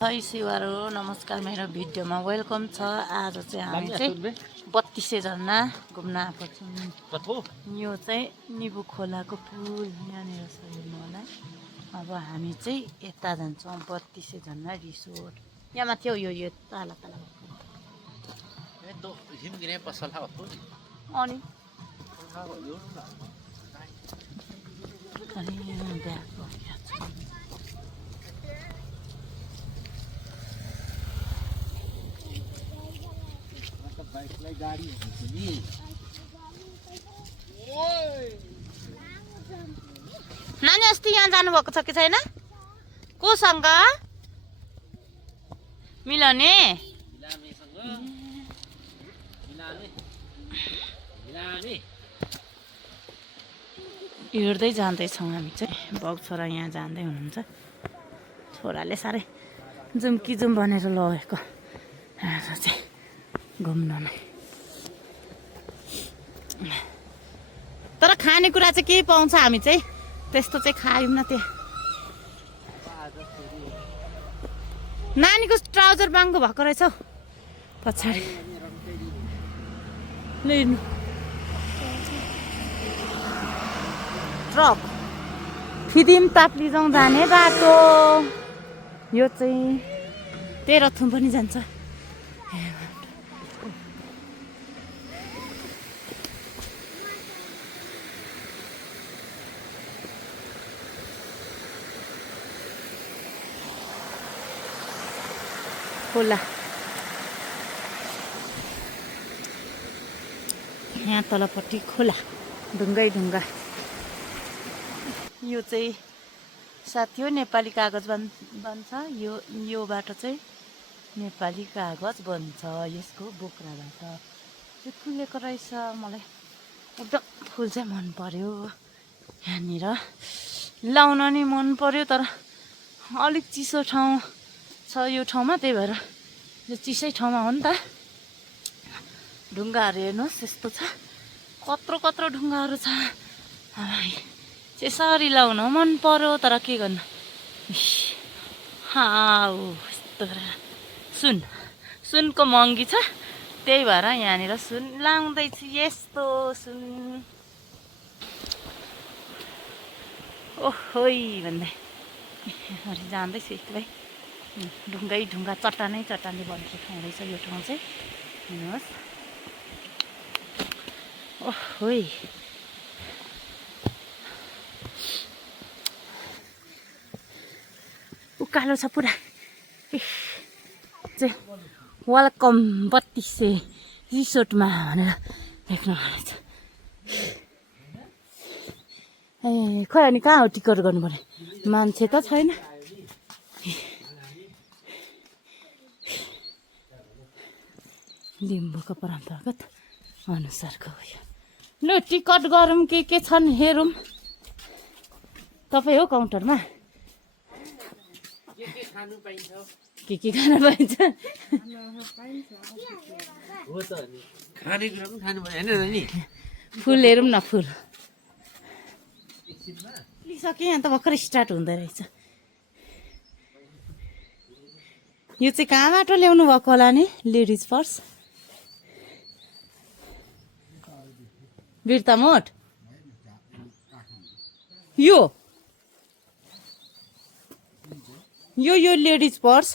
High शिवारो नमस्कार मेरो भिडियोमा वेलकम छ। आज चाहिँ हामी चाहिँ 32 झरना घुम्न आएको छौँ। यो चाहिँ निबु खोलाको पुल यहाँनिर छ हेर्नु होला। अब हामी चाहिँ यता जान्छौँ 32 झरना रिसोर्ट। यहाँ माथि हो यो ताला ताला अनि नानी अस्ति यहाँ जानुभएको छ कि छैन? कोसँग मिलने? हिँड्दै जाँदैछौँ हामी चाहिँ। बाउ छोरा यहाँ जाँदै हुनुहुन्छ। छोराले साह्रै जाउँ कि जाउँ भनेर लगेको आज चाहिँ घुम्न नै। तर खानेकुरा चाहिँ के पाउँछ हामी चाहिँ त्यस्तो चाहिँ खायौँ न। त्यहाँ नानीको ट्राउजर बाङ्गो भएको रहेछ हौ पछाडि लिनु। ट्रक फिदिम ताप्लिजोङ जाने बाटो यो चाहिँ तेह्रथुम पनि जान्छ। खोला यहाँ तलपट्टि खोला ढुङ्गै ढुङ्गा। यो चाहिँ साथी हो नेपाली कागज बन्छ। यो बाटो चाहिँ नेपाली कागज बन्छ। यसको बोक्राबाट चाहिँ फुलेको रहेछ। मलाई एकदम फुल चाहिँ मन पर्यो। यहाँनिर लाउन नि मन पर्यो तर अलिक चिसो ठाउँ छ यो ठाउँमा, त्यही भएर यो चिसै ठाउँमा हो नि त। ढुङ्गाहरू हेर्नुहोस् यस्तो छ, कत्रो कत्रो ढुङ्गाहरू छ। यसरी लाउन मन पर्यो तर के गर्नु। यस्तो सुनको महँगी छ, त्यही भएर यहाँनिर सुन लाउँदैछु। यस्तो सुन ओहोइ भन्दै जाँदैछु एक्लै। ढुङ्गै ढुङ्गा चट्टानै चट्टानले बनेको ठाउँ रहेछ यो ठाउँ चाहिँ। हेर्नुहोस् ओहोइ उकालो छ पुरा। चाहिँ वेलकम 32 रिसोर्टमा भनेर लेख्नु भएको छ। ए खोइ अनि कहाँ हो टिकट गर्नु पर्ने? मान्छे त छैन। लिम्बूको परम्परागत अनुसारको हो यो। लु टिकट गरौँ के छन् हेरौँ। तपाईँ हो काउन्टरमा? के खानु पाइन्छ? फुल हेरौँ न। फुल लिइसकेँ। यहाँ त भर्खर स्टार्ट हुँदै रहेछ। यो चाहिँ कहाँबाट ल्याउनु भएको होला नि? लेडिज पर्स बिर्ता मोड यो लेडिज पर्स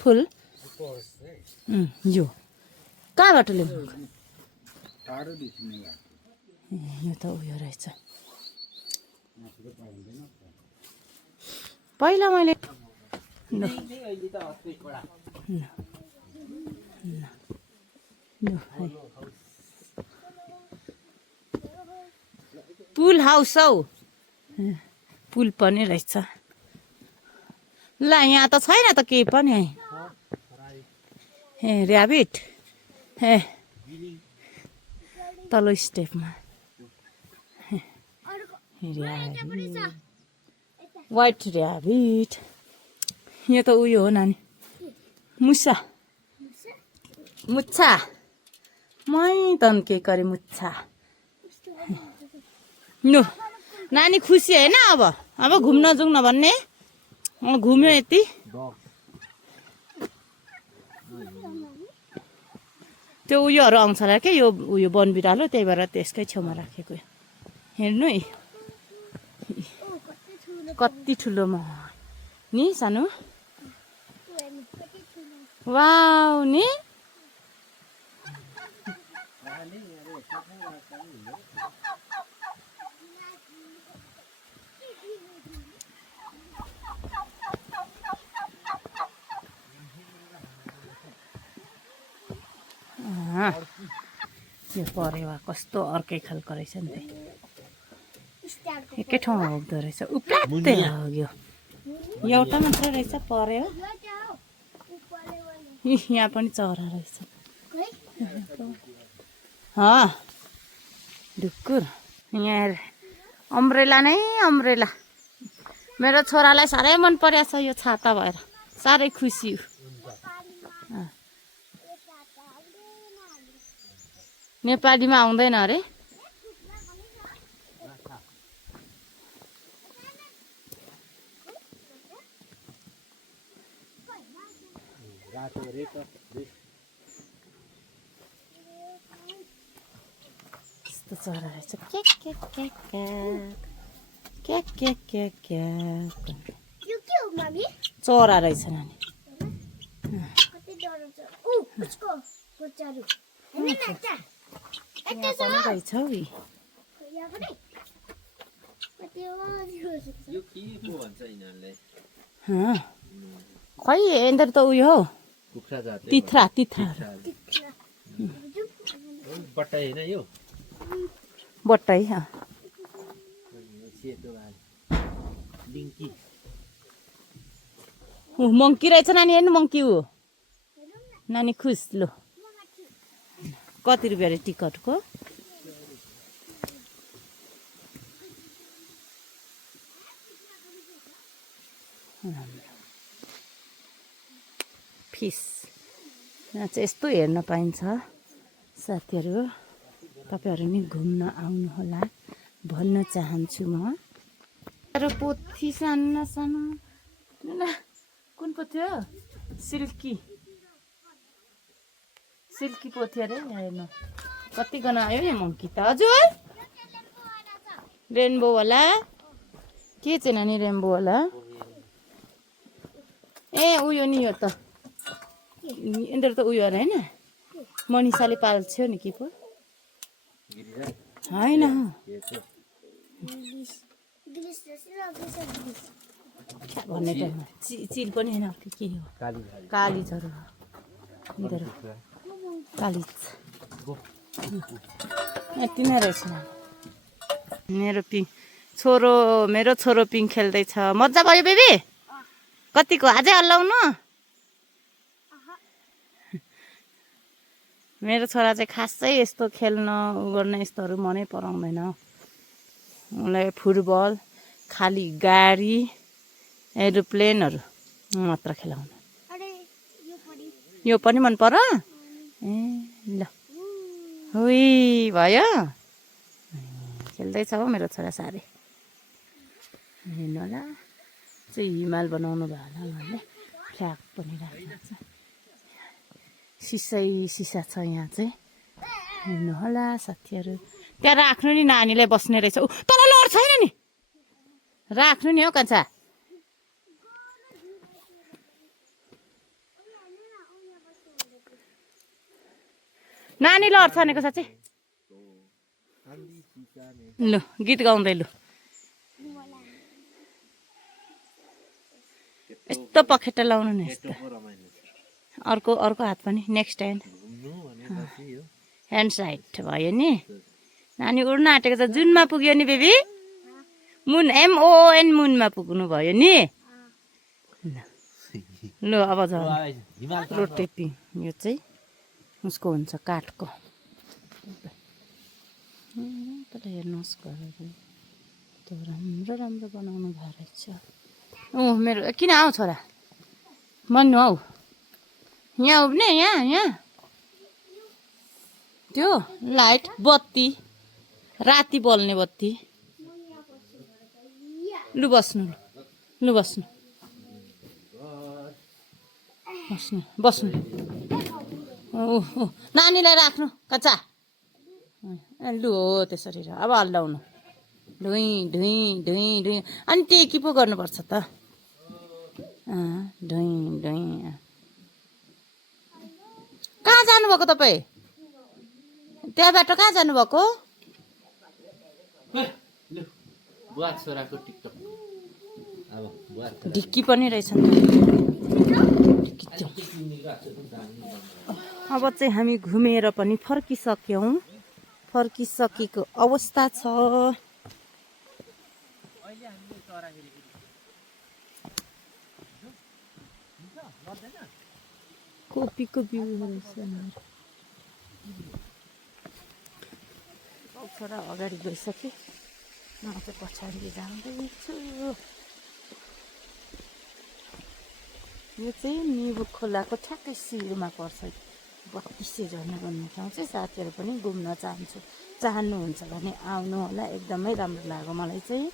फुल यो कहाँबाट ल्याउनु? यो त उयो रहेछ। पहिला मैले पुल हाउस हौ। पुल पनि रहेछ। ल यहाँ त छैन त केही पनि। ए ऱ्याबिट ए तल्लो स्टेपमा वाइट ऱ्याबिट। यो त उयो हो नानी, मुसा मुच्छा मै तन्के करे मुच्छा। नो नानी खुसी होइन? अब घुम्न जाउँ न भन्ने घुम्यो यति त्यो उयोहरू आउँछ होला क्या यो उयो बनबिरालो त्यही भएर त्यसकै छेउमा राखेको हेर्नु है कति ठुलो म नि सानो वाउ नि यो परेवा कस्तो अर्कै खालको रहेछ नि एकै ठाउँमा हुँदो रहेछ उप्रात्तै लाग्यो एउटा मात्र रहेछ पर्यो यहाँ पनि चरा रहेछ ढुक्कुर यहाँ अम्ब्रेला नै अम्ब्रेला मेरो छोरालाई साह्रै मन परेको छ यो छाता भएर साह्रै खुसी नेपालीमा आउँदैन अरे यस्तो चरा रहेछ चरा रहेछ नानी रहेछ खै यिनीहरू त उयो हौ तित्रा तित्रा बट्टै मङ्की रहेछ नानी हेर्नु मङ्की हो नानी खुस लो कति रुपियाँ अरे टिकटको फिस यहाँ चाहिँ यस्तो हेर्न पाइन्छ साथीहरू तपाईँहरू नि घुम्न आउनुहोला भन्न चाहन्छु म पोथी सानो सानो कुन पोथी हो सिल्की सिल्की पोथी अरे हेर्नु कतिजना आयो यहाँ मङ्की त हजुर रेनबो होला के चाहिँ नानी रेनबो होला ए उयो नि यो त यिनीहरू त उयो होइन मनिषाले पाल्छ्यो नि के पो होइन भन्ने त चिल पनि होइन के हो कालिजहरू यिनीहरू कालिज यति नै रहेछ मेरो छोरो पिङ खेल्दैछ मजा भयो बेबी कतिको अझै हल्लाउनु मेरो छोरा चाहिँ खासै यस्तो खेल्न गर्न यस्तोहरू मनै पराउँदैन उसलाई फुटबल खाली गाडी एरोप्लेनहरू मात्र खेलाउनु यो पनि मन पर ए ल हुई भयो खेल्दैछ हो मेरो छोरा साह्रै हेर्नु होला चाहिँ हिमाल बनाउनु भयो होला उहाँले फ्ल्याग पनि राखेको छ सिसा छ यहाँ चाहिँ हेर्नु होला साथीहरू त्यहाँ राख्नु नि नानीलाई बस्ने रहेछ तर लड छैन नि राख्नु नि हौ कान्छा नानी लड छानेको साँच्चै लु गीत गाउँदै लु यस्तो पखेटा लाउनु नि यस्तो अर्को हात पनि नेक्स्ट ह्यान्ड साइड भयो नि नानी उड्न आँटेको छ जुनमा पुग्यो नि बेबी मुन MON मुनमा पुग्नु भयो नि ल अब रोटेपिङ यो चाहिँ उसको हुन्छ काठको हेर्नुहोस् घरहरू राम्रो राम्रो बनाउनु भएको रहेछ मेरो किन आऊ छोरा भन्नु हौ यहाँ उब्ने यहाँ त्यो लाइट बत्ती राति बल्ने बत्ती लु बस्नु बस्नु बस्नु ओहो नानीलाई राख्नु कच्चा लु हो त्यसरी अब हल्लाउनु ढुइँ ढुइँ ढुइँ ढुइँ अनि टेकी पो गर्नुपर्छ त ढुइँ ढुइँ कहाँ जानुभएको तपाईँ त्यहाँबाट कहाँ जानुभएको ढिक्की पनि रहेछ नि अब चाहिँ हामी घुमेर पनि फर्किसक्यौँ फर्किसकेको अवस्था छ कोपीको बिउ रहेछ छोरा अगाडि गइसकेँ म चाहिँ पछाडि जाँदैछु यो चाहिँ निबु खोलाको ठ्याक्कै शिरमा पर्छ 32 झर्ना भन्ने ठाउँ चाहिँ साथीहरू पनि घुम्न चाहनुहुन्छ भने आउनु होला एकदमै राम्रो लाग्यो मलाई चाहिँ